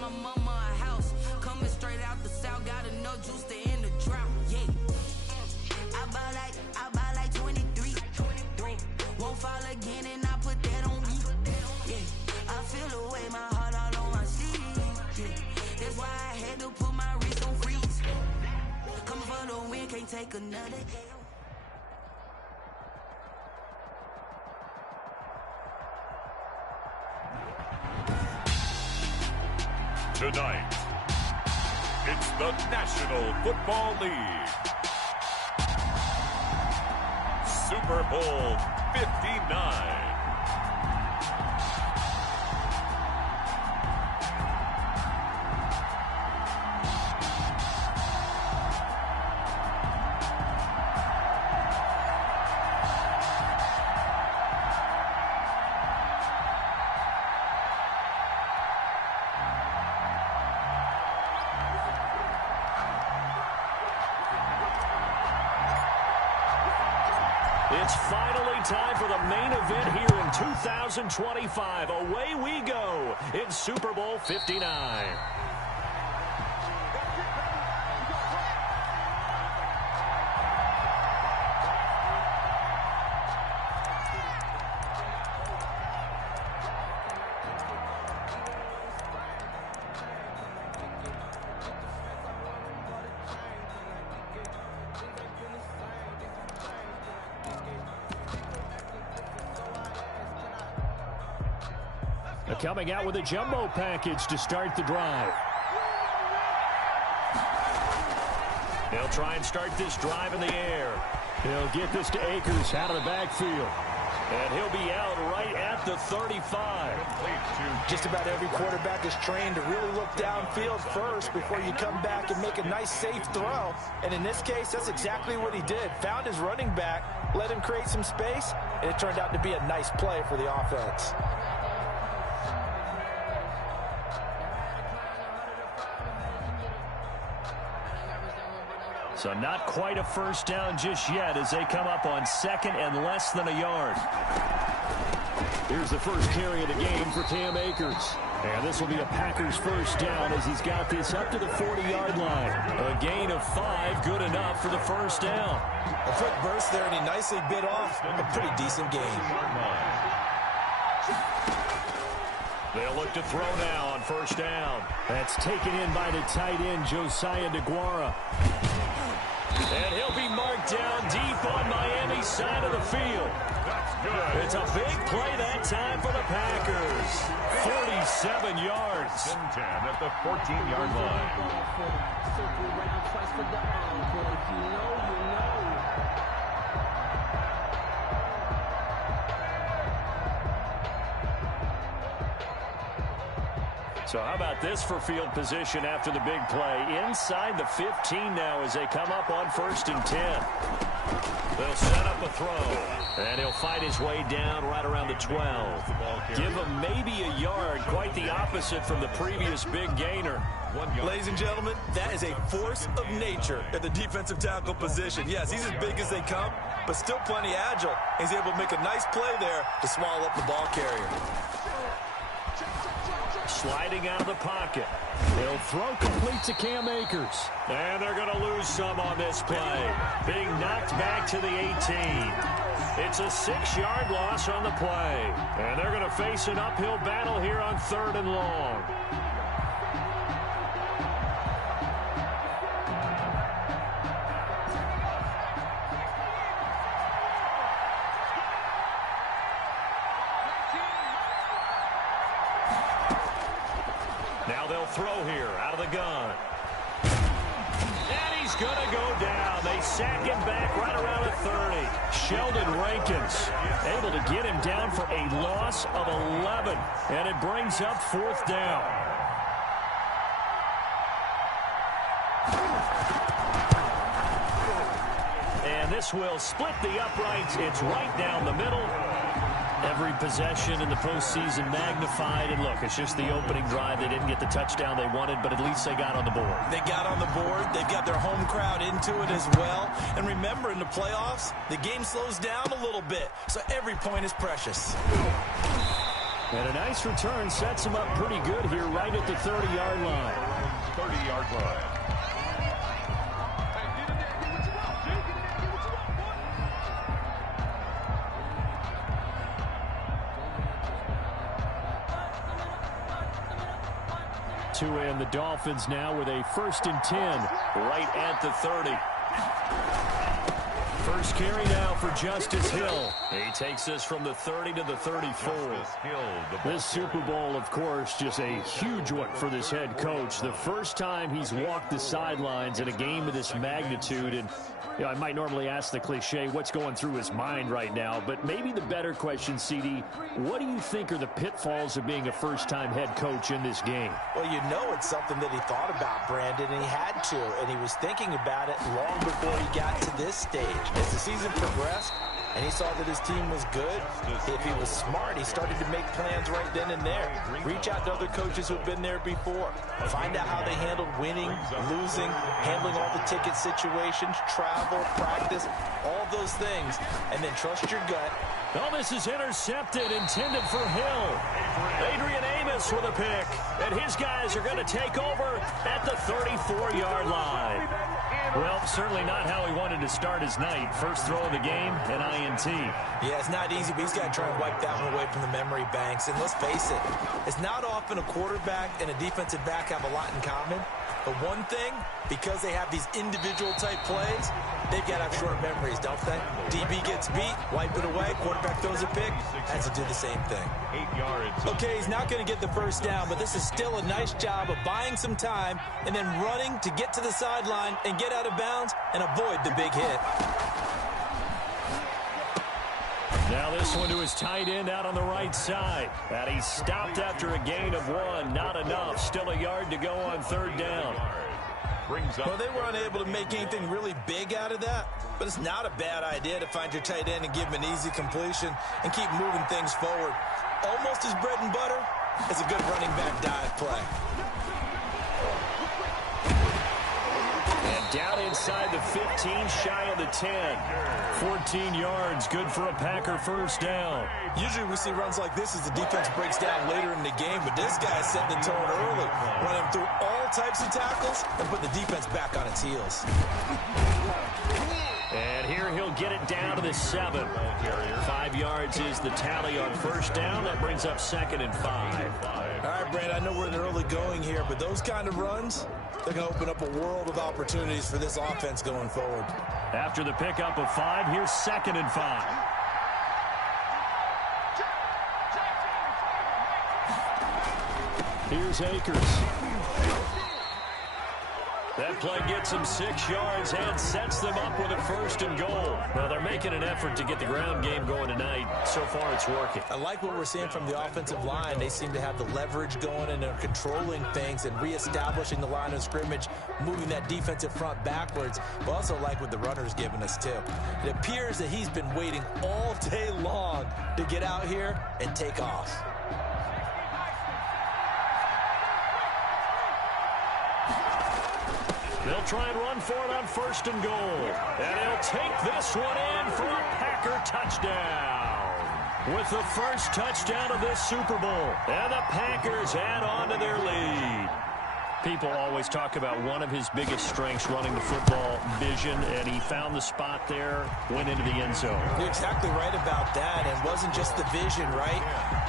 my mama a house. Coming straight out the south, got enough juice to end the drought. Yeah. I buy like 23. Won't fall again and I put that on me. Yeah. I feel the way, my heart all on my sleeve. Yeah. That's why I had to put my wrist on freeze. Coming for the win, can't take another L. Tonight, it's the National Football League Super Bowl 59. It's finally time for the main event here in 2025. Away we go in Super Bowl 59. Coming out with a jumbo package to start the drive. They'll try and start this drive in the air. He'll get this to Akers out of the backfield. And he'll be out right at the 35. Just about every quarterback is trained to really look downfield first before you come back and make a nice, safe throw. And in this case, that's exactly what he did. Found his running back, let him create some space, and it turned out to be a nice play for the offense. So not quite a first down just yet as they come up on second and less than a yard. Here's the first carry of the game for Cam Akers. And this will be a Packers first down as he's got this up to the 40-yard line. A gain of 5, good enough for the first down. A quick burst there, and he nicely bit off a pretty decent gain. They'll look to throw now on first down. That's taken in by the tight end, Josiah DeGuara. And he'll be marked down deep on Miami's side of the field. That's good. It's a big play that time for the Packers. 47 yards. 10 at the 14-yard line. So how about this for field position after the big play? Inside the 15 now as they come up on 1st and 10. They'll set up a throw, and he'll fight his way down right around the 12. Give him maybe a yard, quite the opposite from the previous big gainer. Ladies and gentlemen, that is a force of nature at the defensive tackle position. Yes, he's as big as they come, but still plenty agile. He's able to make a nice play there to swallow up the ball carrier. Sliding out of the pocket. He'll throw complete to Cam Akers. And they're going to lose some on this play. Being knocked back to the 18. It's a 6-yard loss on the play. And they're going to face an uphill battle here on 3rd and long. Now they'll throw here out of the gun. And he's going to go down. They sack him back right around the 30. Sheldon Rankins able to get him down for a loss of 11. And it brings up 4th down. And this will split the uprights. It's right down the middle. Every possession in the postseason magnified. And look, it's just the opening drive. They didn't get the touchdown they wanted, but at least they got on the board. They got on the board. They've got their home crowd into it as well. And remember, in the playoffs, the game slows down a little bit, so every point is precious. And a nice return sets him up pretty good here right at the 30-yard line. 30-yard line. And the Dolphins now with a 1st and 10 right at the 30. First carry now for Justice Hill. He takes this from the 30 to the 34. This Super Bowl, of course, just a huge one for this head coach. The first time he's walked the sidelines in a game of this magnitude. And you know, I might normally ask the cliche, what's going through his mind right now? But maybe the better question, CD, what do you think are the pitfalls of being a first-time head coach in this game? Well, you know it's something that he thought about, Brandon, and he had to. And he was thinking about it long before he got to this stage. As the season progressed and he saw that his team was good, if he was smart, he started to make plans right then and there. Reach out to other coaches who have been there before. Find out how they handled winning, losing, handling all the ticket situations, travel, practice, all those things, and then trust your gut. Oh, this is intercepted, intended for Hill. Adrian Amos with a pick, and his guys are going to take over at the 34-yard line. Well, certainly not how he wanted to start his night. First throw of the game, an INT. Yeah, it's not easy, but he's got to try and wipe that one away from the memory banks. And let's face it, it's not often a quarterback and a defensive back have a lot in common. But one thing, because they have these individual type plays, they've got to have short memories, don't they? DB gets beat, wipe it away, quarterback throws a pick, has to do the same thing. 8 yards. Okay, he's not going to get the first down, but this is still a nice job of buying some time and then running to get to the sideline and get out of bounds and avoid the big hit. Now this one to his tight end out on the right side. And he stopped after a gain of 1. Not enough. Still a yard to go on 3rd down. Well, they were unable to make anything really big out of that, but it's not a bad idea to find your tight end and give him an easy completion and keep moving things forward. Almost as bread and butter as a good running back dive play. And down inside the 15, shy of the 10. 14 yards, good for a Packer first down. Usually we see runs like this as the defense breaks down later in the game, but this guy's setting the tone early, running through all types of tackles and put the defense back on its heels. And here he'll get it down to the 7. 5 yards is the tally on first down. That brings up 2nd and 5. All right, Brad, I know we're in early going here, but those kind of runs, they're going to open up a world of opportunities for this offense going forward. After the pickup of 5, here's 2nd and 5. Here's Akers. That play gets him 6 yards and sets them up with a 1st and goal. Well, they're making an effort to get the ground game going tonight. So far, it's working. I like what we're seeing from the offensive line. They seem to have the leverage going, and they're controlling things and reestablishing the line of scrimmage, moving that defensive front backwards. But also like what the runner's giving us, too. It appears that he's been waiting all day long to get out here and take off. They'll try and run for it on 1st and goal. And he'll take this one in for a Packer touchdown. With the first touchdown of this Super Bowl. And the Packers add on to their lead. People always talk about one of his biggest strengths running the football, vision, and he found the spot there, went into the end zone. You're exactly right about that. It wasn't just the vision, right?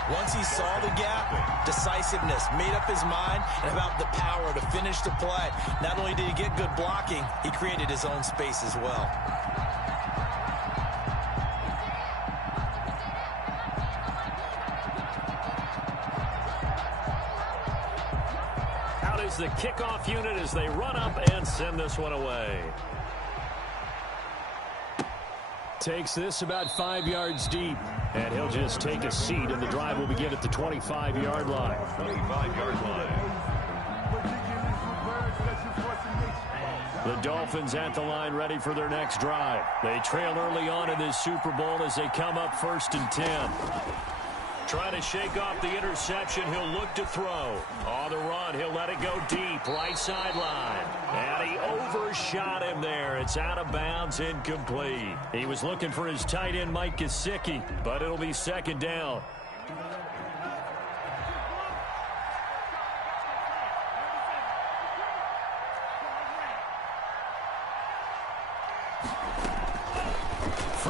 Once he saw the gap, decisiveness, made up his mind, and about the power to finish the play. Not only did he get good blocking, he created his own space as well. Out is the kickoff unit as they run up and send this one away. Takes this about 5 yards deep, and he'll just take a seat, and the drive will begin at the 25-yard line. 25-yard line. The Dolphins at the line ready for their next drive. They trail early on in this Super Bowl as they come up 1st and 10. Trying to shake off the interception, he'll look to throw. On the run, he'll let it go deep, right sideline. And he overshot him there. It's out of bounds, incomplete. He was looking for his tight end, Mike Gesicki, but it'll be 2nd down.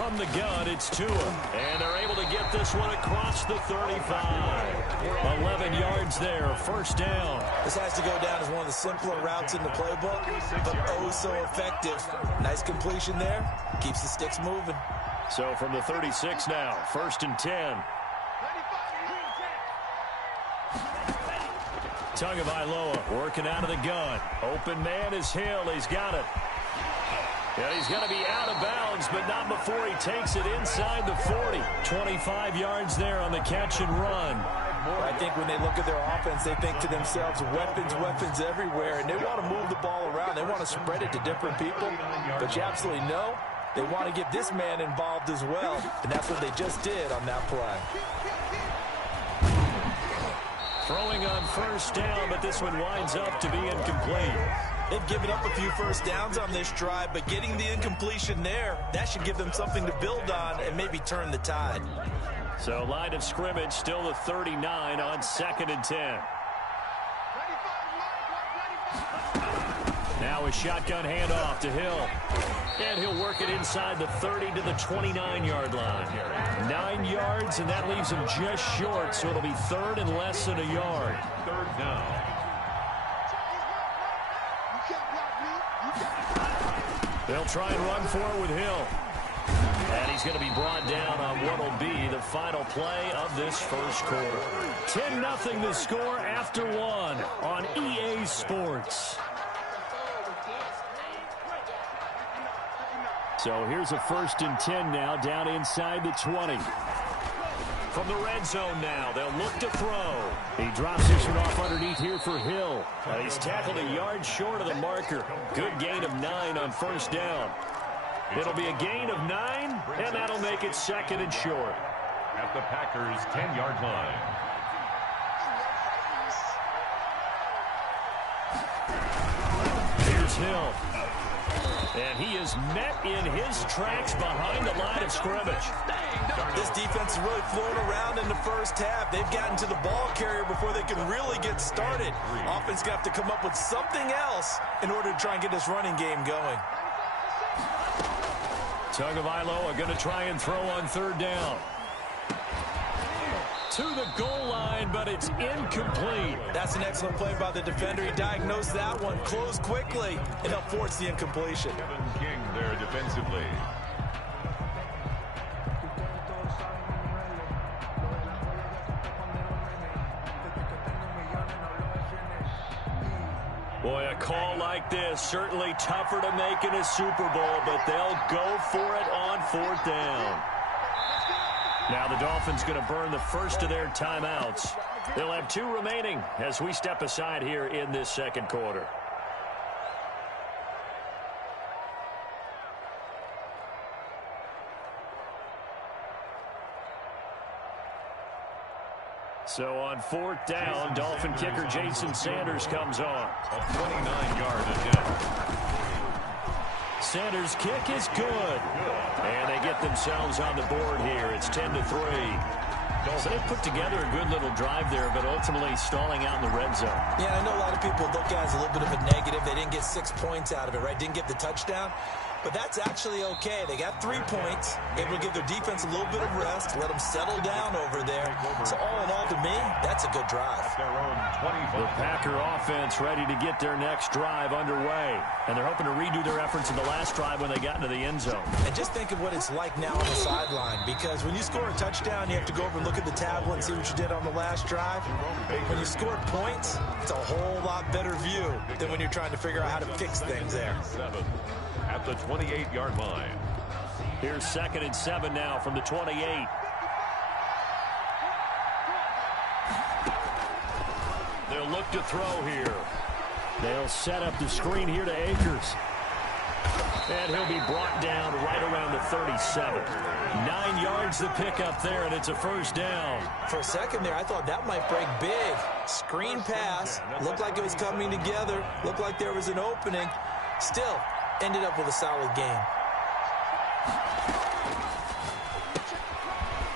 From the gun, it's Tua. And they're able to get this one across the 35. 11 yards there, first down. This has to go down as one of the simpler routes in the playbook, but oh so effective. Nice completion there. Keeps the sticks moving. So from the 36 now, first and 10. Tagovailoa working out of the gun. Open man is Hill. He's got it. And he's going to be out of bounds, but not before he takes it inside the 40. 25 yards there on the catch and run. I think when they look at their offense, they think to themselves, weapons, weapons everywhere, and they want to move the ball around. They want to spread it to different people, but you absolutely know they want to get this man involved as well, and that's what they just did on that play. Throwing on first down, but this one winds up to be incomplete. They've given up a few first downs on this drive, but getting the incompletion there, that should give them something to build on and maybe turn the tide. So line of scrimmage still the 39 on 2nd and 10. Now a shotgun handoff to Hill. And he'll work it inside the 30 to the 29-yard line. 9 yards, and that leaves him just short, so it'll be third and less than a yard. Third down. They'll try and run for it with Hill. And he's going to be brought down on what will be the final play of this first quarter. 10-0 the score after one on EA Sports. So here's a first and 10 now down inside the 20. From the red zone now, they'll look to throw. He drops this one off underneath here for Hill. He's tackled a yard short of the marker. Good gain of 9 on first down. It'll be a gain of 9, and that'll make it second and short. At the Packers' 10-yard line. Here's Hill. And he is met in his tracks behind the line of scrimmage. This defense is really flown around in the first half. They've gotten to the ball carrier before they can really get started. Offense got to come up with something else in order to try and get this running game going. Tagovailoa going to try and throw on third down. To the goal line, but it's incomplete. That's an excellent play by the defender. He diagnosed that one, closed quickly, and helped force the incompletion. Kevin King there defensively. Boy, a call like this, certainly tougher to make in a Super Bowl, but they'll go for it on fourth down. Now the Dolphins going to burn the first of their timeouts. They'll have 2 remaining as we step aside here in this second quarter. So on fourth down, Dolphin kicker Jason Sanders comes on. A 29-yard attempt. Sanders' kick is good. And they get themselves on the board here. It's 10-3. So they put together a good little drive there, but ultimately stalling out in the red zone. Yeah, I know a lot of people look at it as a little bit of a negative. They didn't get 6 points out of it, right? Didn't get the touchdown. But that's actually okay. They got 3 points, able to give their defense a little bit of rest, let them settle down over there. So all in all, to me, that's a good drive. The Packer offense ready to get their next drive underway. And they're hoping to redo their efforts in the last drive when they got into the end zone. And just think of what it's like now on the sideline, because when you score a touchdown, you have to go over and look at the tablet and see what you did on the last drive. When you scored points, it's a whole lot better view than when you're trying to figure out how to fix things there. At the 28-yard line. Here's 2nd and 7 now from the 28. They'll look to throw here. They'll set up the screen here to Akers. And he'll be brought down right around the 37. 9 yards to pick up there, and it's a first down. For a second there, I thought that might break big. Screen pass. Looked like it was coming together. Looked like there was an opening. Still, ended up with a solid game.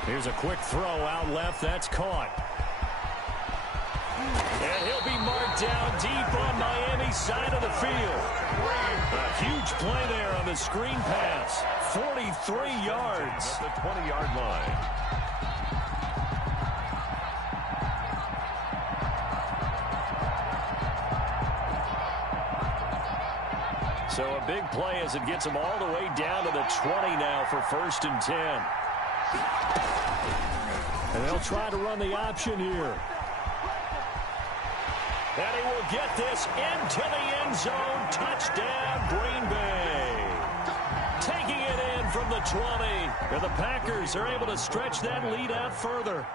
Here's a quick throw out left. That's caught. And he'll be marked down deep on Miami right side of the field. A huge play there on the screen pass. 43 yards. At the 20-yard line. So a big play as it gets them all the way down to the 20 now for 1st and 10. And they'll try to run the option here. And he will get this into the end zone. Touchdown, Green Bay. Taking it in from the 20. And the Packers are able to stretch that lead out further.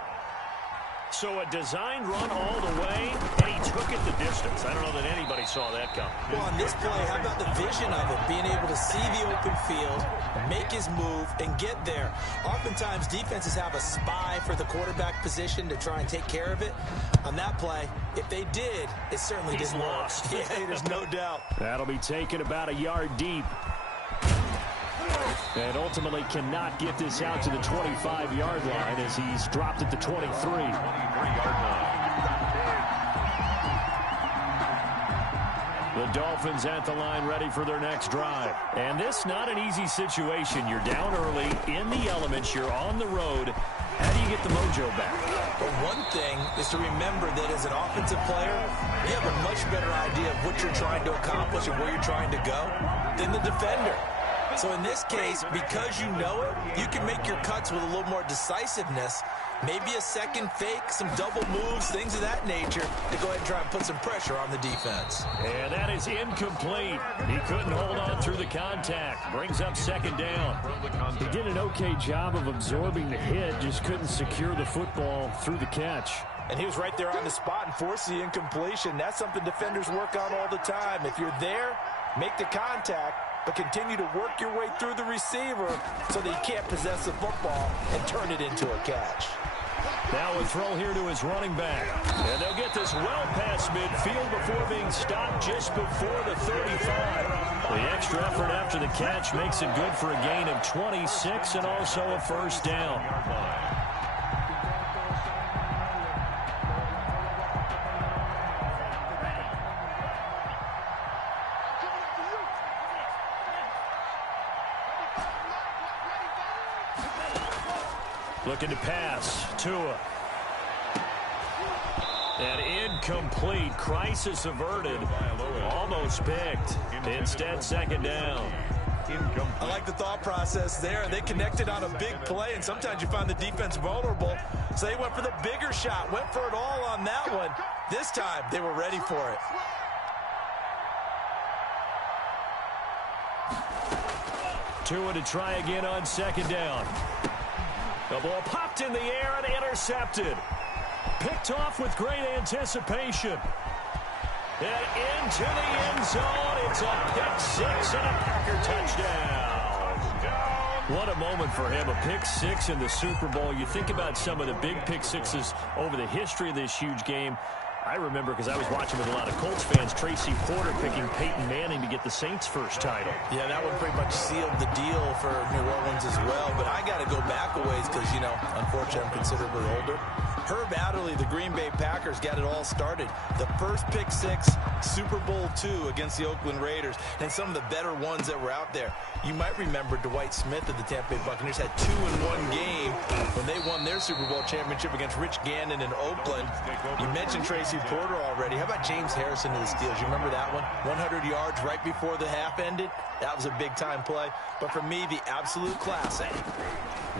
So a designed run all the way, and he took it the distance. I don't know that anybody saw that coming. Well, on this play, how about the vision of it? Being able to see the open field, make his move, and get there. Oftentimes, defenses have a spy for the quarterback position to try and take care of it. On that play, if they did, it certainly didn't work. Yeah, there's no doubt. That'll be taken about a yard deep. And ultimately cannot get this out to the 25-yard line as he's dropped at the 23. 23-yard line. The Dolphins at the line ready for their next drive. And this not an easy situation. You're down early, in the elements, you're on the road. How do you get the mojo back? Well, one thing is to remember that as an offensive player, you have a much better idea of what you're trying to accomplish and where you're trying to go than the defender. So in this case, because you know it, you can make your cuts with a little more decisiveness. Maybe a second fake, some double moves, things of that nature to go ahead and try and put some pressure on the defense. And that is incomplete. He couldn't hold on through the contact. Brings up 2nd down. He did an okay job of absorbing the hit, just couldn't secure the football through the catch. And he was right there on the spot and forced the incompletion. That's something defenders work on all the time. If you're there, make the contact, but continue to work your way through the receiver so that you can't possess the football and turn it into a catch. Now a throw here to his running back. And they'll get this well past midfield before being stopped just before the 35. The extra effort after the catch makes it good for a gain of 26 and also a 1st down. Looking to pass. Tua. And incomplete. Crisis averted. Almost picked. Instead, 2nd down. I like the thought process there. They connected on a big play, and sometimes you find the defense vulnerable. So they went for the bigger shot, went for it all on that one. This time, they were ready for it. Tua to try again on 2nd down. The ball popped in the air and intercepted. Picked off with great anticipation. And into the end zone. It's a pick-6 and a Packer touchdown. What a moment for him. A pick-6 in the Super Bowl. You think about some of the big pick-6s over the history of this huge game. I remember, because I was watching with a lot of Colts fans, Tracy Porter picking Peyton Manning to get the Saints' first title. Yeah, that one pretty much sealed the deal for New Orleans as well. But I got to go back a ways because, you know, unfortunately I'm considerably older. Herb Adderley, the Green Bay Packers, got it all started. The first pick-6, Super Bowl II against the Oakland Raiders, and some of the better ones that were out there. You might remember Dwight Smith of the Tampa Bay Buccaneers had 2 in one game when they won their Super Bowl championship against Rich Gannon in Oakland. You mentioned Tracy Porter already. How about James Harrison of the Steelers? You remember that one? 100 yards right before the half ended. That was a big-time play. But for me, the absolute classic,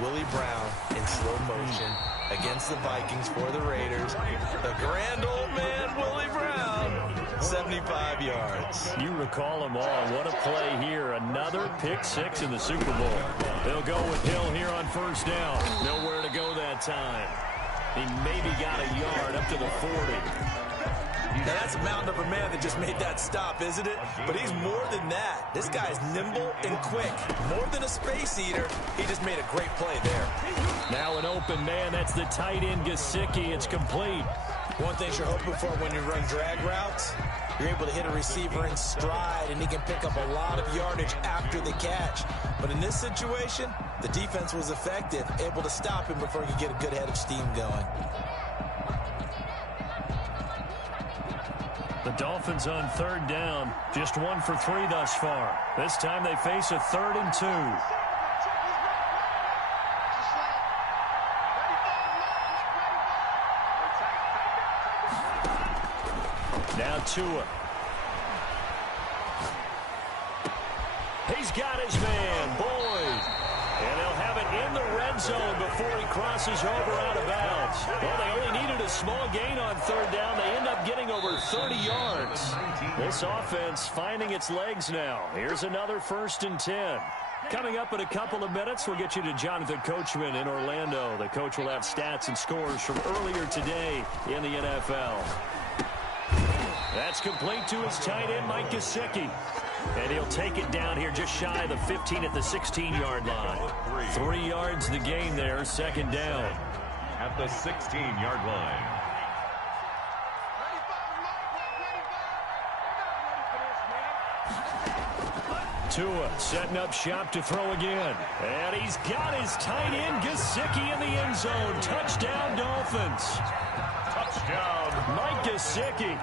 Willie Brown in slow motion against the Vikings for the Raiders. The grand old man, Willie Brown, 75 yards. You recall them all. What a play here. Another pick-6 in the Super Bowl. They'll go with Hill here on 1st down. Nowhere to go that time. He maybe got a yard up to the 40. Now that's a mountain of a man that just made that stop, isn't it? But he's more than that. This guy's nimble and quick. More than a space eater, he just made a great play there. Now an open man. That's the tight end, Gesicki. It's complete. One thing you're hoping for when you run drag routes, you're able to hit a receiver in stride, and he can pick up a lot of yardage after the catch. But in this situation, the defense was effective, able to stop him before he could get a good head of steam going. The Dolphins on third down. Just 1 for 3 thus far. This time they face a 3rd and 2. Now Tua. He's got his man, Boyd. And they'll have it in the red zone before he crosses over out of bounds. Well, they only needed a small gain on third down. They end up getting over 30 yards. This offense finding its legs now. Here's another 1st and 10. Coming up in a couple of minutes, we'll get you to Jonathan Coachman in Orlando. The coach will have stats and scores from earlier today in the NFL. That's complete to his tight end, Mike Gesicki. And he'll take it down here just shy of the 15 at the 16-yard line. 3 yards the gain there, 2nd down. At the 16-yard line. Tua setting up shop to throw again. And he's got his tight end, Gesicki, in the end zone. Touchdown, Dolphins. Touchdown. Mike Gesicki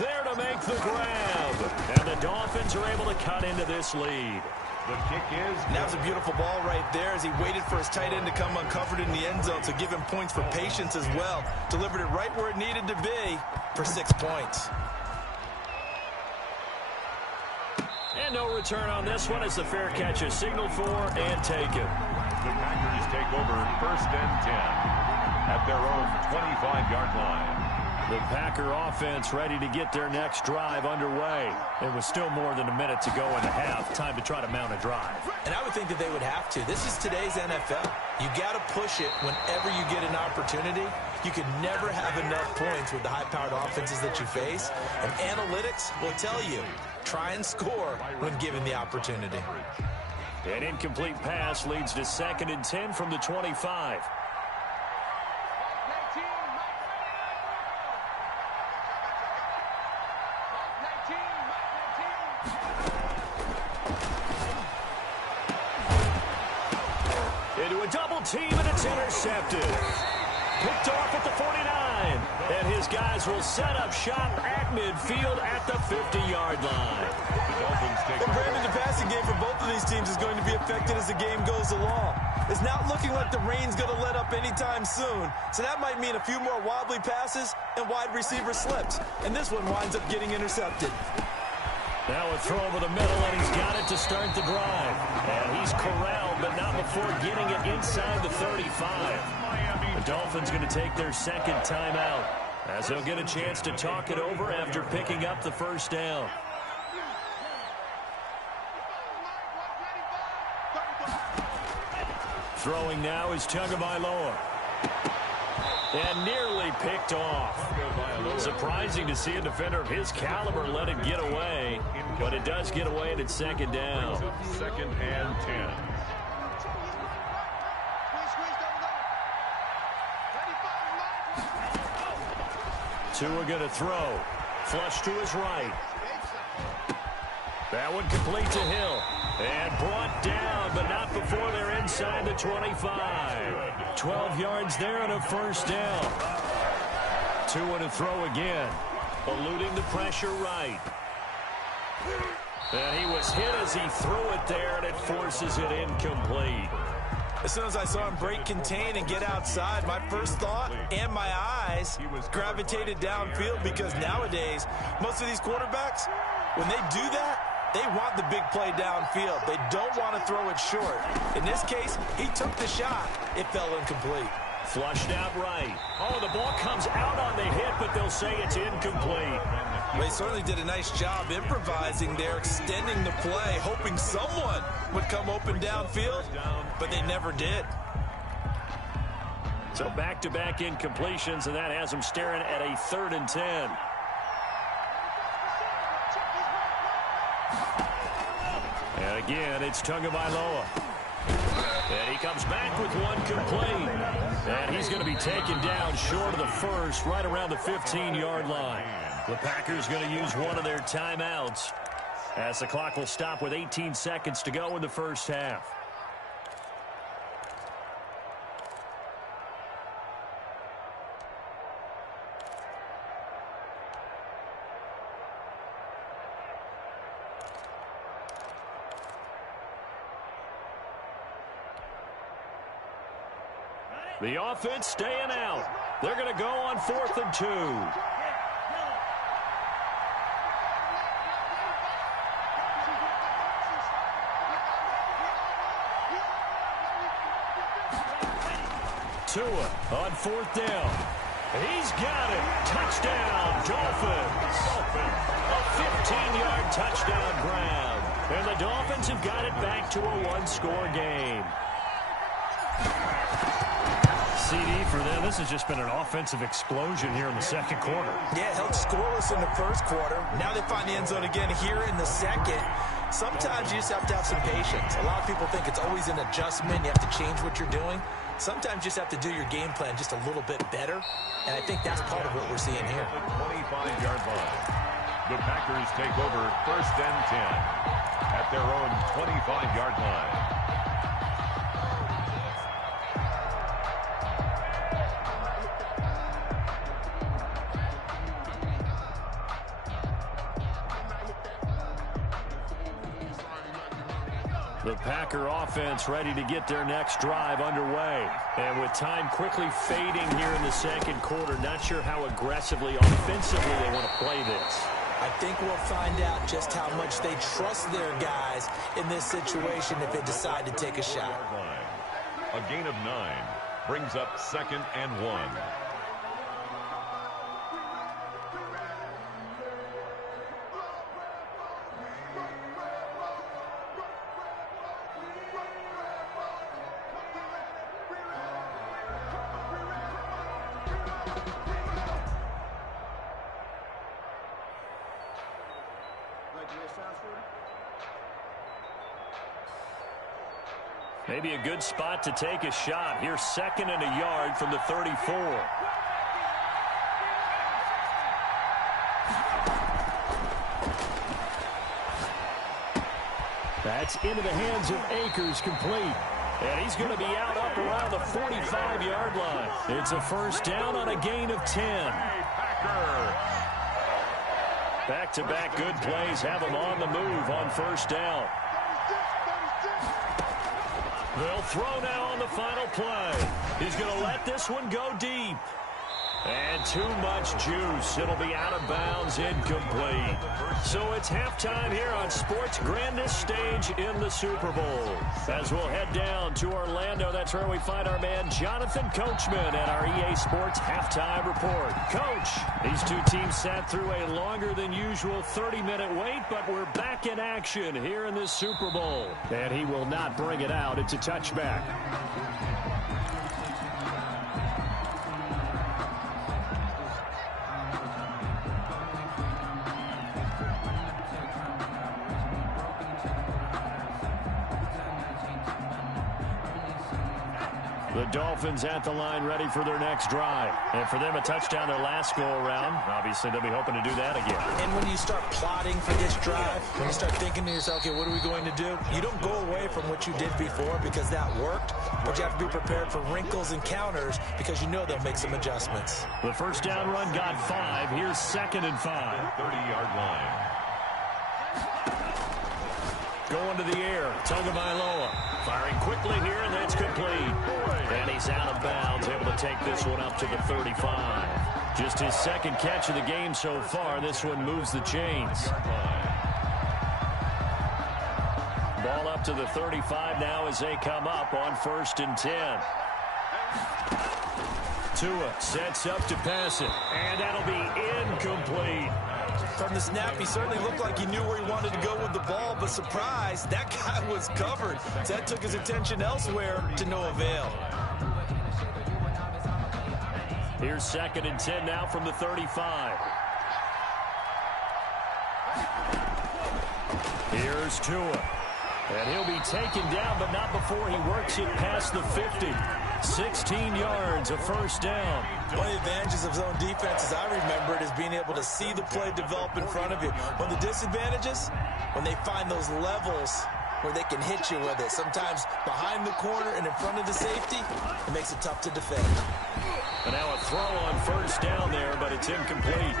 there to make the grab. And the Dolphins are able to cut into this lead. The kick is... And that was a beautiful ball right there as he waited for his tight end to come uncovered in the end zone to give him points for patience as well. Delivered it right where it needed to be for 6 points. And no return on this one as the fair catch is signaled for and taken. The Packers take over 1st and 10 at their own 25-yard line. The Packer offense ready to get their next drive underway. It was still more than a minute to go in the half. Time to try to mount a drive. And I would think that they would have to. This is today's NFL. You got to push it whenever you get an opportunity. You can never have enough points with the high-powered offenses that you face. And analytics will tell you, try and score when given the opportunity. An incomplete pass leads to 2nd and 10 from the 25. Into a double team, and it's intercepted. Picked off at the 49. And his guys will set up shop at midfield at the 50-yard line. Well, Brandon, the passing game for both of these teams is going to be affected as the game goes along. It's not looking like the rain's going to let up anytime soon. So that might mean a few more wobbly passes and wide receiver slips. And this one winds up getting intercepted. Now a throw over the middle, and he's got it to start the drive. And he's corralled, but not before getting it inside the 35. The Dolphins going to take their 2nd timeout as they'll get a chance to talk it over after picking up the 1st down. Throwing now is Tagovailoa. And nearly picked off. Surprising to see a defender of his caliber let it get away. But it does get away, and it's 2nd down. 2nd and 10. Tua going to throw. Flush to his right. That one complete to Hill. And brought down, but not before they're inside the 25. 12 yards there and a 1st down. Tua to throw again. Eluding the pressure right. And he was hit as he threw it there, and it forces it incomplete. As soon as I saw him break contain and get outside, my first thought and my eyes gravitated downfield, because nowadays, most of these quarterbacks, when they do that, they want the big play downfield. They don't want to throw it short. In this case, he took the shot. It fell incomplete. Flushed out right. Oh, the ball comes out on the hit, but they'll say it's incomplete. They certainly did a nice job improvising there, extending the play, hoping someone would come open downfield, but they never did. So back-to-back incompletions, and that has them staring at a 3rd and 10. And again, it's Tagovailoa. And he comes back with one complete. And he's going to be taken down short of the 1st, right around the 15-yard line. The Packers going to use one of their timeouts as the clock will stop with 18 seconds to go in the 1st half. The offense staying out. They're going to go on 4th and 2. Tua on 4th down. He's got it. Touchdown, Dolphins. A 15-yard touchdown grab. And the Dolphins have got it back to a one-score game. CD for them. This has just been an offensive explosion here in the second quarter. Yeah, held scoreless in the first quarter. Now they find the end zone again here in the second. Sometimes you just have to have some patience. A lot of people think it's always an adjustment. You have to change what you're doing. Sometimes you just have to do your game plan just a little bit better. And I think that's part of what we're seeing here. 25-yard line. The Packers take over 1st and 10 at their own 25-yard line. The Packer offense ready to get their next drive underway. And with time quickly fading here in the second quarter, not sure how aggressively, offensively they want to play this. I think we'll find out just how much they trust their guys in this situation if they decide to take a shot. A gain of 9 brings up 2nd and 1. Maybe a good spot to take a shot. Here's 2nd and a yard from the 34. That's into the hands of Akers, complete. And he's going to be out up around the 45-yard line. It's a first down on a gain of 10. Back-to-back good plays have them on the move on first down. They'll throw now on the final play. He's going to let this one go deep. And too much juice. It'll be out of bounds, incomplete. So it's halftime here on sports' grandest stage in the Super Bowl. As we'll head down to Orlando, that's where we find our man Jonathan Coachman at our EA Sports Halftime Report. Coach, these two teams sat through a longer than usual 30-minute wait, but we're back in action here in this Super Bowl. And he will not bring it out. It's a touchback. The Dolphins at the line ready for their next drive. And for them, a touchdown their last go-around. Obviously, they'll be hoping to do that again. And when you start plotting for this drive, when you start thinking to yourself, okay, what are we going to do? You don't go away from what you did before because that worked, but you have to be prepared for wrinkles and counters because you know they'll make some adjustments. The first down run got 5. Here's 2nd and 5. 30-yard line. Going to the air. Tagovailoa firing quickly here, and that's complete. And he's out of bounds, able to take this one up to the 35. Just his second catch of the game so far. This one moves the chains. Ball up to the 35 now as they come up on 1st and 10. Tua sets up to pass it, and that'll be incomplete. From the snap, he certainly looked like he knew where he wanted to go with the ball, but surprise, that guy was covered. So that took his attention elsewhere to no avail. Here's 2nd and 10 now from the 35. Here's Tua. And he'll be taken down, but not before he works it past the 50. 16 yards, a first down. One of the advantages of zone defense, as I remember it, is being able to see the play develop in front of you. One of the disadvantages, when they find those levels where they can hit you with it. Sometimes behind the corner and in front of the safety, it makes it tough to defend. And now a throw on first down there, but it's incomplete.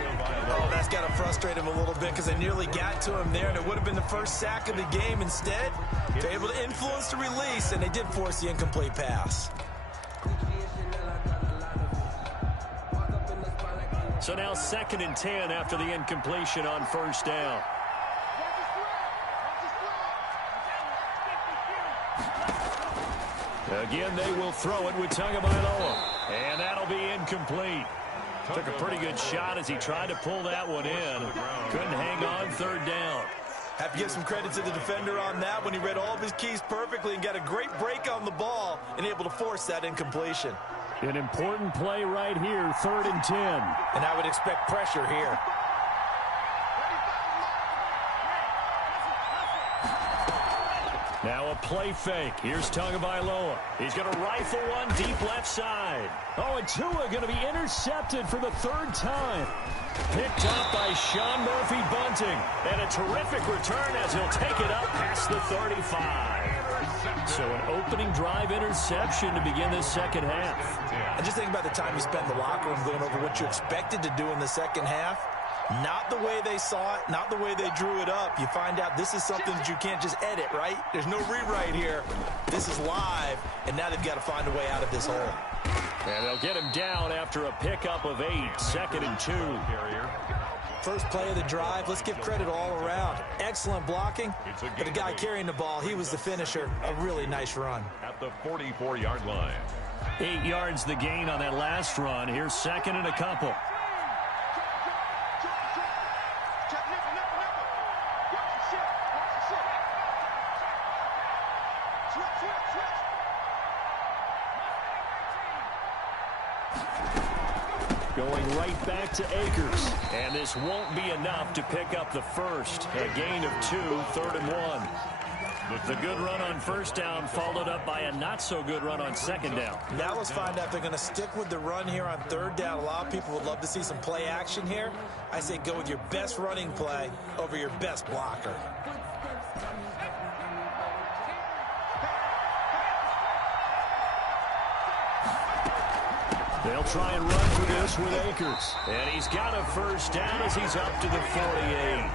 Oh, that's got to frustrate him a little bit because they nearly got to him there, and it would have been the first sack of the game. Instead, they're able to influence the release, and they did force the incomplete pass. So now 2nd and 10 after the incompletion on first down. Again, they will throw it with Tagovailoa. And that'll be incomplete. Took a pretty good shot as he tried to pull that one in. Couldn't hang on 3rd down. Have to give some credit to the defender on that when he read all of his keys perfectly and got a great break on the ball and able to force that incompletion. An important play right here, 3rd and 10. And I would expect pressure here. Now a play fake. Here's Tagovailoa. He's going to rifle one deep left side. Oh, and Tua going to be intercepted for the 3rd time. Picked up by Sean Murphy-Bunting. And a terrific return as he'll take it up past the 35. So an opening drive interception to begin this second half. And just think about the time you spent in the locker room going over what you expected to do in the second half. Not the way they saw it, not the way they drew it up. You find out this is something that you can't just edit, right? There's no rewrite here. This is live, and now they've got to find a way out of this hole. And they'll get him down after a pickup of 8, 2nd and 2. First play of the drive, let's give credit all around. Excellent blocking, but the guy carrying the ball, he was the finisher. A really nice run. At the 44-yard line. 8 yards the gain on that last run. Here's 2nd and a couple. Going right back to Akers. And this won't be enough to pick up the first. A gain of 2, 3rd and 1. The good run on first down followed up by a not-so-good run on second down. Now let's find out if they're going to stick with the run here on 3rd down. A lot of people would love to see some play action here. I say go with your best running play over your best blocker. They'll try and run for this with Akers. And he's got a first down as he's up to the 48.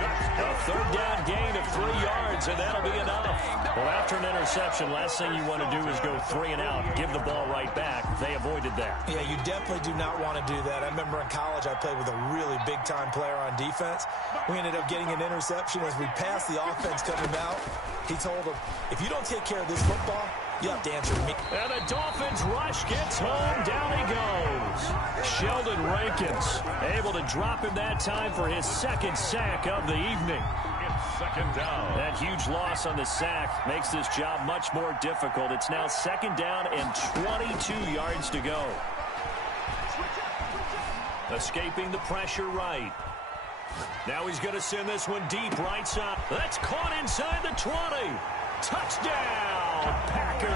A 3rd down gain of 3 yards, and that'll be enough. Well, after an interception, last thing you want to do is go 3 and out, give the ball right back. They avoided that. Yeah, you definitely do not want to do that. I remember in college I played with a really big-time player on defense. We ended up getting an interception as we passed the offense coming out. He told him, if you don't take care of this football, you have to answer to me. And the Dolphins rush gets home. Down he goes. Sheldon Rankins able to drop him that time for his 2nd sack of the evening. It's 2nd down. That huge loss on the sack makes this job much more difficult. It's now 2nd down and 22 yards to go. Escaping the pressure right. Now he's going to send this one deep right side. That's caught inside the 20. Touchdown, Packers.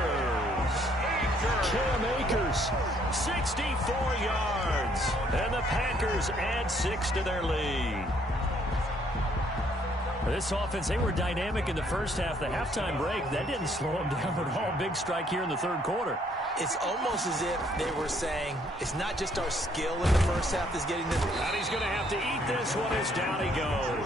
Cam Akers, 64 yards. And the Packers add 6 to their lead. This offense, they were dynamic in the first half. The halftime break, that didn't slow them down at all. Big strike here in the 3rd quarter. It's almost as if they were saying, it's not just our skill in the first half that's getting this. And he's going to have to eat this one as down he goes.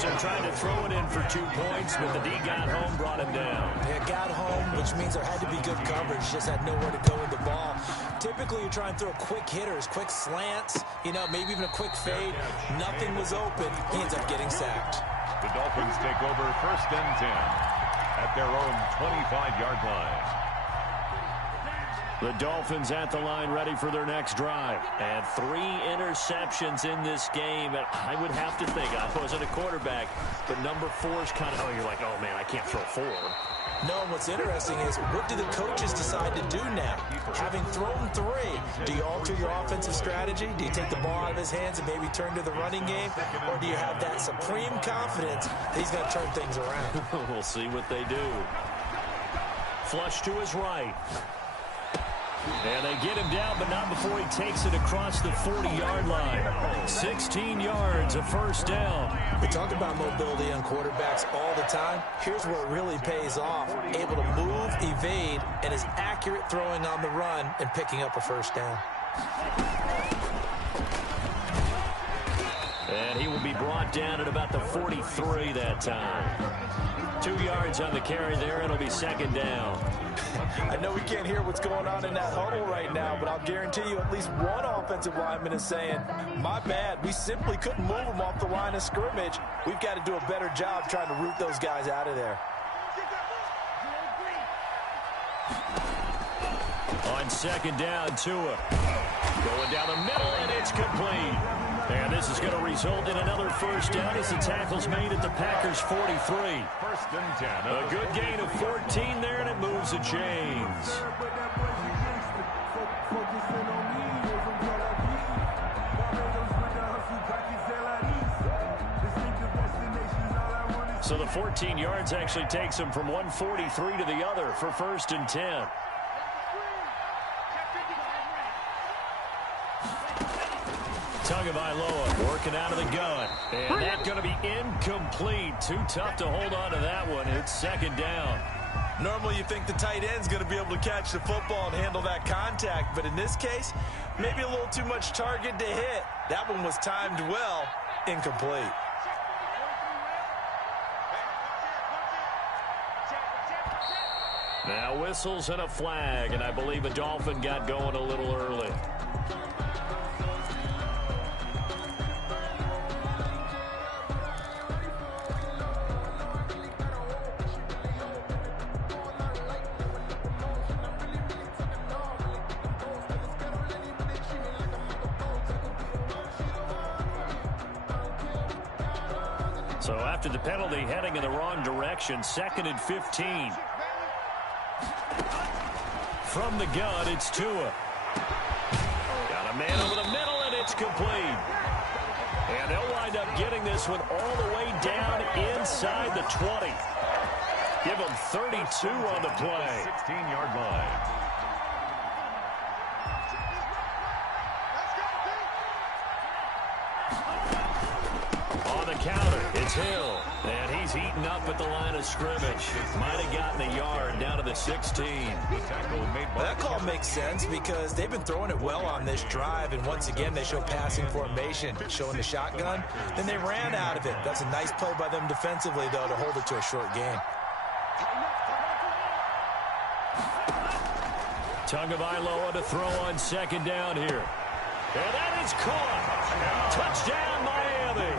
So trying to throw it in for 2 points, but the D got home, brought him down. Yeah, got home, which means there had to be good coverage. Just had nowhere to go with the ball. Typically, you're trying to throw quick hitters, quick slants, maybe even a quick fade. Nothing was open. He ends up getting sacked. The Dolphins take over 1st and 10 at their own 25-yard line. The Dolphins at the line ready for their next drive. And 3 interceptions in this game. And I would have to think, I wasn't a quarterback, but number 4 is kind of, you're like, oh, man, I can't throw 4. No, and what's interesting is, what do the coaches decide to do now? Having thrown 3, do you alter your offensive strategy? Do you take the ball out of his hands and maybe turn to the running game? Or do you have that supreme confidence that he's going to turn things around? We'll see what they do. Flush to his right. And they get him down, but not before he takes it across the 40-yard line. 16 yards, a first down. We talk about mobility on quarterbacks all the time. Here's where it really pays off. Able to move, evade, and is accurate throwing on the run and picking up a first down. And he will be brought down at about the 43 that time. 2 yards on the carry there. It'll be second down. I know we can't hear what's going on in that huddle right now, but I'll guarantee you at least one offensive lineman is saying, my bad, we simply couldn't move them off the line of scrimmage. We've got to do a better job trying to root those guys out of there. On second down, Tua. Going down the middle, and it's complete. And this is going to result in another first down as the tackle's made at the Packers' 43. First and 10. A good gain of 14 there, and it moves the chains. So the 14 yards actually takes him from 143 to the other for first and 10. Tagovailoa working out of the gun. And that's going to be incomplete. Too tough to hold on to that one. It's second down. Normally you think the tight end's going to be able to catch the football and handle that contact, but in this case, maybe a little too much target to hit. That one was timed well. Incomplete. Now whistles and a flag, and I believe a Dolphin got going a little early. So after the penalty, heading in the wrong direction, second and 15. From the gun, it's Tua. Got a man over the middle, and it's complete. And they'll wind up getting this one all the way down inside the 20. Give them 32 on the play. 16-yard line. On the counter, it's Hill. And he's eaten up at the line of scrimmage. Might have gotten a yard down to the 16. That call makes sense because they've been throwing it well on this drive, and once again they show passing formation, showing the shotgun. Then they ran out of it. That's a nice play by them defensively, though, to hold it to a short gain. Tagovailoa to throw on second down here. And that is caught. Touchdown, Miami.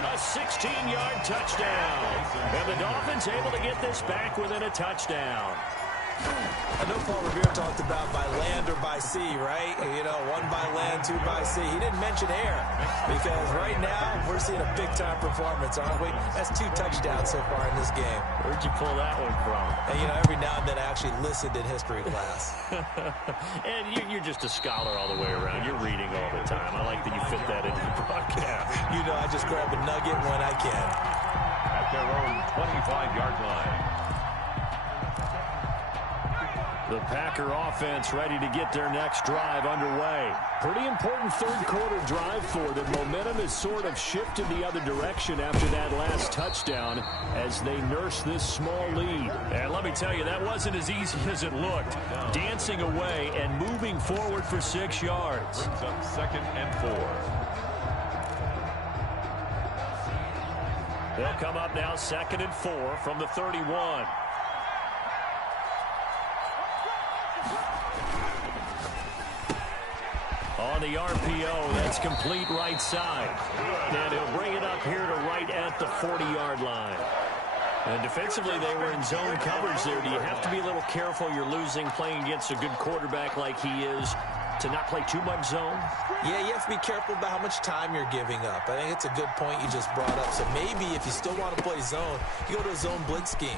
A 16-yard touchdown. And the Dolphins able to get this back within a touchdown. I know Paul Revere talked about by land or by sea, right? You know, one by land, two by sea. He didn't mention air because right now we're seeing a big-time performance, aren't we? That's 2 touchdowns so far in this game. Where'd you pull that one from? And, you know, every now and then I actually listened in history class. And you're just a scholar all the way around. You're reading all the time. I like that you fit that into the broadcast. You know, I just grab a nugget when I can. At their own 25-yard line. The Packer offense ready to get their next drive underway. Pretty important third-quarter drive for them. Momentum has sort of shifted the other direction after that last touchdown as they nurse this small lead. And let me tell you, that wasn't as easy as it looked. Dancing away and moving forward for 6 yards. Brings up second and 4. They'll come up now second and 4 from the 31. On the RPO, that's complete right side. And he'll bring it up here to right at the 40-yard line. And defensively, they were in zone coverage there. Do you have to be a little careful? You're losing playing against a good quarterback like he is to not play too much zone? Yeah, you have to be careful about how much time you're giving up. I think it's a good point you just brought up. So maybe if you still want to play zone, you go to a zone blitz scheme.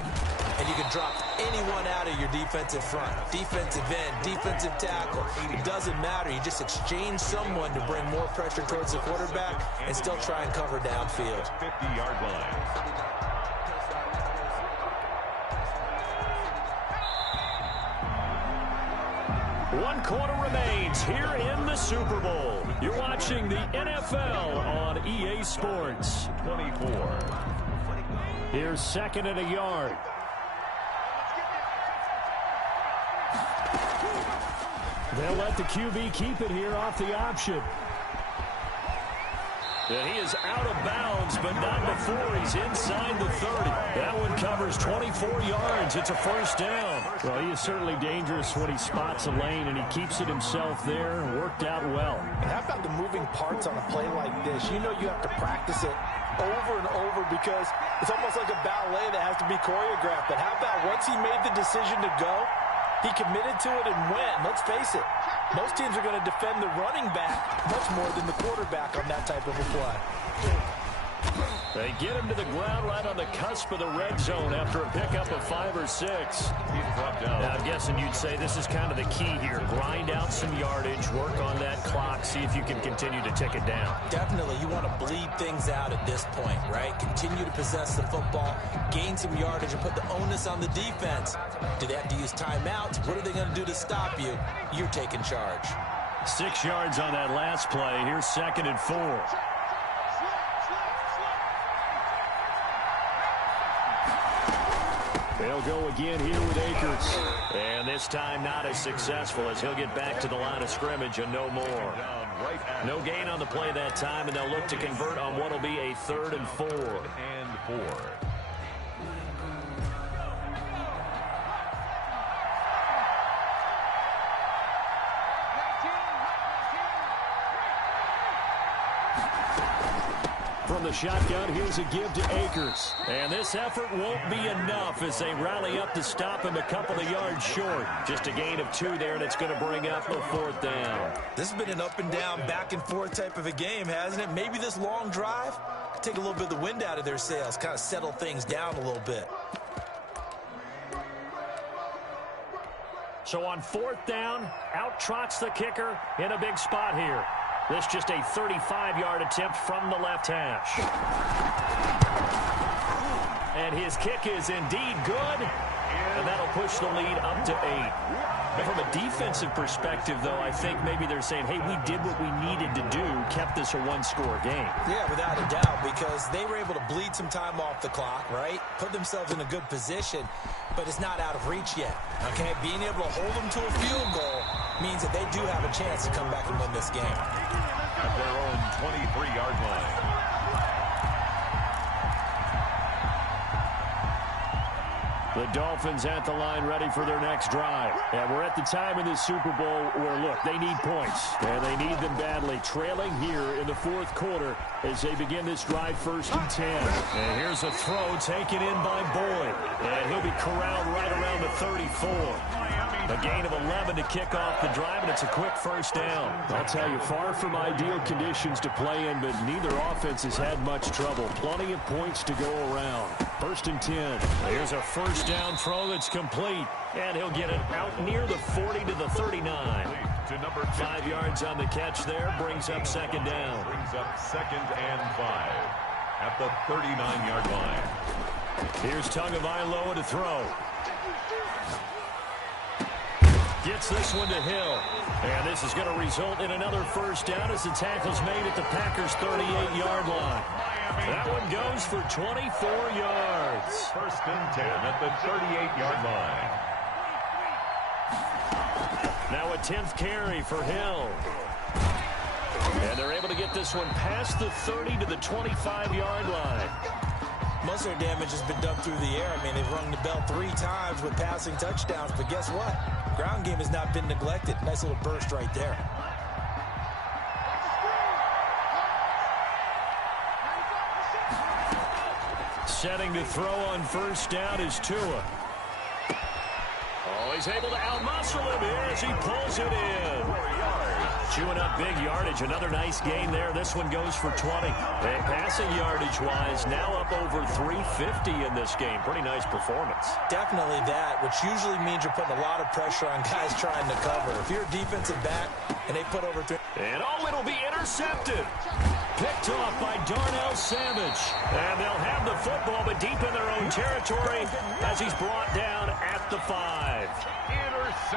And you can drop anyone out of your defensive front. Defensive end, defensive tackle. It doesn't matter. You just exchange someone to bring more pressure towards the quarterback and still try and cover downfield. 50-yard line. One quarter remains here in the Super Bowl. You're watching the NFL on EA Sports. 24. Here's second and a yard. They'll let the QB keep it here off the option. And he is out of bounds, but not before he's inside the 30. That one covers 24 yards. It's a first down. Well, he is certainly dangerous when he spots a lane, and he keeps it himself there and worked out well. And how about the moving parts on a play like this? You know you have to practice it over and over because it's almost like a ballet that has to be choreographed. But how about once he made the decision to go, he committed to it and went. Let's face it, most teams are going to defend the running back much more than the quarterback on that type of a play. They get him to the ground right on the cusp of the red zone after a pickup of 5 or 6. He's brought down. Now, I'm guessing you'd say this is kind of the key here. Grind out some yardage, work on that clock, see if you can continue to tick it down. Definitely, you want to bleed things out at this point, right? Continue to possess the football, gain some yardage, and put the onus on the defense. Do they have to use timeouts? What are they going to do to stop you? You're taking charge. 6 yards on that last play. Here's 2nd and 4. They'll go again here with Akers. And this time not as successful as he'll get back to the line of scrimmage and no more. No gain on the play that time, and they'll look to convert on what will be a 3rd and 4. From the shotgun, here's a give to Akers. And this effort won't be enough as they rally up to stop him a couple of yards short. Just a gain of 2 there, and it's going to bring up a 4th down. This has been an up and down, back and forth type of a game, hasn't it? Maybe this long drive could take a little bit of the wind out of their sails, kind of settle things down a little bit. So on 4th down, out trots the kicker in a big spot here. This just a 35-yard attempt from the left hash. And his kick is indeed good, and that'll push the lead up to 8. But from a defensive perspective, though, I think maybe they're saying, hey, we did what we needed to do, kept this a 1-score game. Yeah, without a doubt, because they were able to bleed some time off the clock, right? Put themselves in a good position, but it's not out of reach yet, okay? Being able to hold them to a field goal means that they do have a chance to come back and win this game. At their own 23-yard line. The Dolphins at the line ready for their next drive. And we're at the time in this Super Bowl where, look, they need points. And they need them badly. Trailing here in the 4th quarter as they begin this drive 1st and 10. And here's a throw taken in by Boyd. And he'll be corralled right around the 34. A gain of 11 to kick off the drive, and it's a quick 1st down. I'll tell you, far from ideal conditions to play in, but neither offense has had much trouble. Plenty of points to go around. 1st and 10. Here's a 1st down throw that's complete, and he'll get it out near the 40 to the 39. To number 5 yards on the catch there, brings up 2nd down. Brings up 2nd and 5 at the 39-yard line. Here's Tagovailoa to throw. Gets this one to Hill. And this is going to result in another 1st down as the tackle's made at the Packers' 38-yard line. That one goes for 24 yards. 1st and 10 at the 38-yard line. Now a 10th carry for Hill. And they're able to get this one past the 30 to the 25-yard line. Most of their damage has been done through the air. I mean, they've rung the bell 3 times with passing touchdowns, but guess what? Ground game has not been neglected. Nice little burst right there. Setting to throw on 1st down is Tua. Oh, he's able to outmuscle him here as he pulls it in. Chewing up big yardage. Another nice gain there. This one goes for 20. And passing yardage-wise, now up over 350 in this game. Pretty nice performance. Definitely that, which usually means you're putting a lot of pressure on guys trying to cover. If you're a defensive back and they put over... And oh, it'll be intercepted. Picked off by Darnell Savage. And they'll have the football, but deep in their own territory as he's brought down at the 5.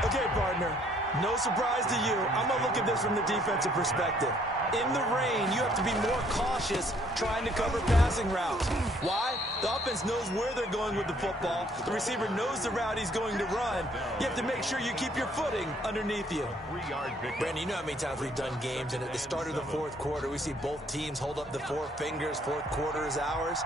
Okay, partner. No surprise to you. I'm going to look at this from the defensive perspective. In the rain, you have to be more cautious trying to cover passing routes. Why? The offense defense knows where they're going with the football. The receiver knows the route he's going to run. You have to make sure you keep your footing underneath you. Brandon, you know how many times we've done games, and at the start of the fourth quarter, we see both teams hold up the four fingers. Fourth quarter is ours.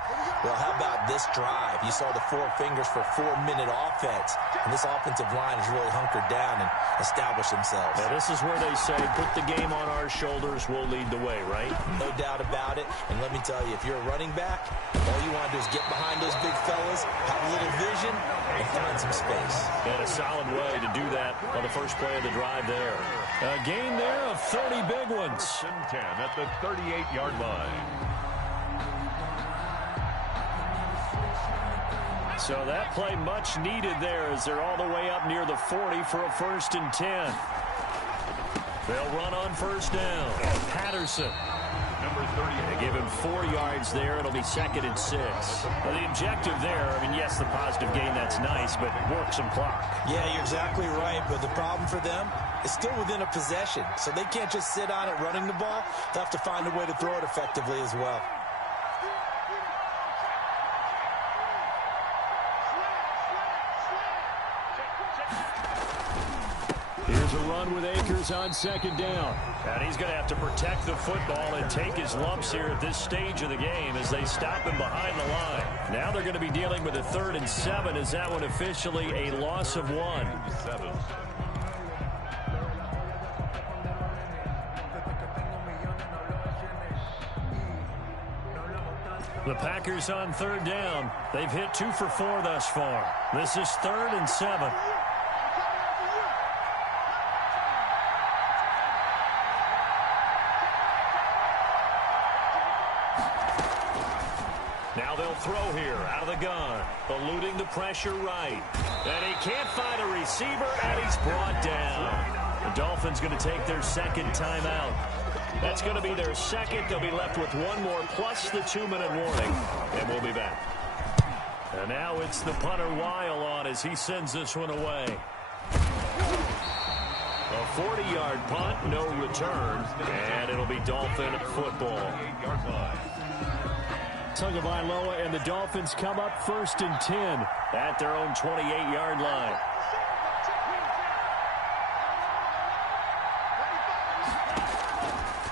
Well, how about this drive? You saw the four fingers for 4-minute offense, and this offensive line has really hunkered down and established themselves. Now, this is where they say, put the game on our shoulders, we'll lead the way, right? No doubt about it. And let me tell you, if you're a running back, all you want to do is get behind those big fellas, have a little vision, and find some space. And a solid way to do that on the first play of the drive there. A gain there of 30 big ones. 10 at the 38-yard line. So that play much needed there as they're all the way up near the 40 for a 1st and 10. They'll run on first down. Patterson. Number 30. They give him 4 yards there. It'll be 2nd and 6. Well, the objective there, I mean, yes, the positive gain, that's nice, but work some clock. Yeah, you're exactly right, but the problem for them is still within a possession, so they can't just sit on it running the ball. They'll have to find a way to throw it effectively as well. Here's a run with Akers on 2nd down. And he's going to have to protect the football and take his lumps here at this stage of the game as they stop him behind the line. Now they're going to be dealing with a 3rd and 7. Is that one officially a loss of 1? 7. The Packers on 3rd down. They've hit 2 for 4 thus far. This is 3rd and 7. Now they'll throw here out of the gun. Eluding the pressure right. And he can't find a receiver, and he's brought down. The Dolphins going to take their 2nd timeout. That's going to be their 2nd. They'll be left with 1 more plus the 2-minute warning. And we'll be back. And now it's the punter Weil on as he sends this one away. A 40-yard punt, no return. And it'll be Dolphin football. Tagovailoa and the Dolphins come up 1st and 10 at their own 28-yard line.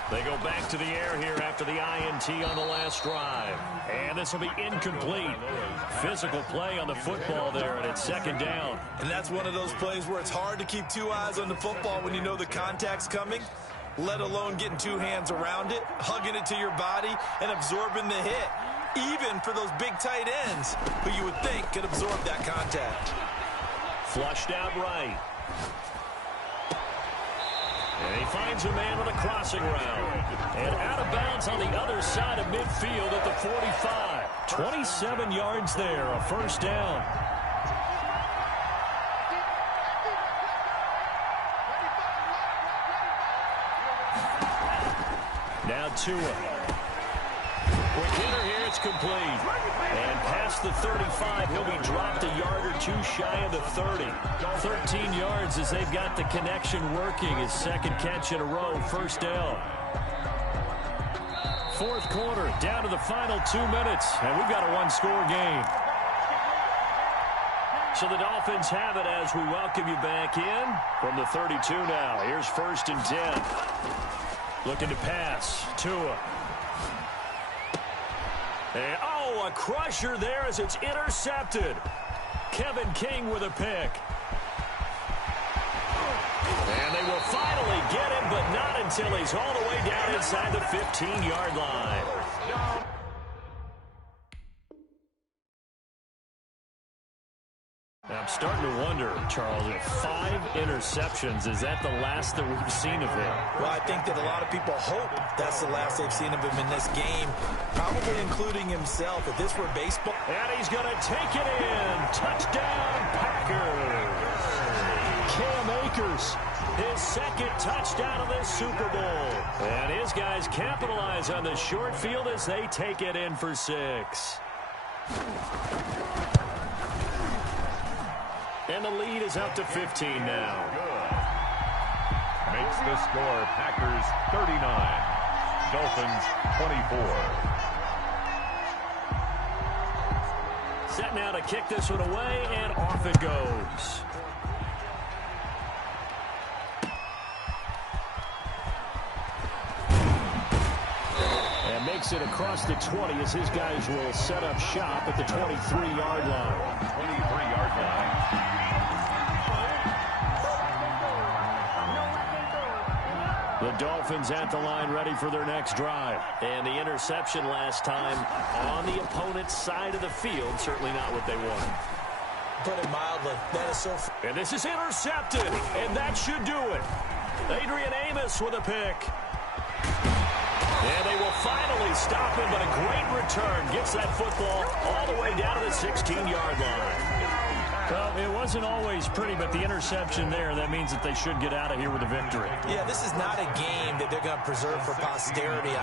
They go back to the air here after the INT on the last drive. And this will be incomplete. Physical play on the football there, and it's 2nd down. And that's one of those plays where it's hard to keep 2 eyes on the football when you know the contact's coming, let alone getting 2 hands around it, hugging it to your body, and absorbing the hit. Even for those big tight ends who you would think could absorb that contact. Flushed out right. And he finds a man on a crossing route. And out of bounds on the other side of midfield at the 45. 27 yards there, a 1st down. Now Tua. Quick hitter here, it's complete. And past the 35, he'll be dropped a yard or 2 shy of the 30. 13 yards as they've got the connection working. His 2nd catch in a row, 1st down. 4th quarter, down to the final 2 minutes, and we've got a 1-score game. So the Dolphins have it as we welcome you back in from the 32 now. Here's 1st and 10. Looking to pass, Tua. And, oh, a crusher there as it's intercepted. Kevin King with a pick. And they will finally get him, but not until he's all the way down inside the 15-yard line. I'm starting to wonder, Charles, if 5 interceptions, is that the last that we've seen of him? Well, I think that a lot of people hope that's the last they've seen of him in this game, probably including himself. If this were baseball. And he's going to take it in. Touchdown, Packers. Cam Akers, his 2nd touchdown of this Super Bowl. And his guys capitalize on the short field as they take it in for 6. And the lead is up to 15 now. Makes the score Packers 39, Dolphins 24. Set now to kick this one away, and off it goes. And makes it across the 20 as his guys will set up shop at the 23-yard line. 23-yard line. The Dolphins at the line ready for their next drive. And the interception last time on the opponent's side of the field. Certainly not what they wanted. Put it mildly, that is so... And this is intercepted, and that should do it. Adrian Amos with a pick. And they will finally stop him, but a great return. Gets that football all the way down to the 16-yard line. Well, it wasn't always pretty, but the interception there, that means that they should get out of here with a victory. Yeah, this is not a game that they're going to preserve for posterity.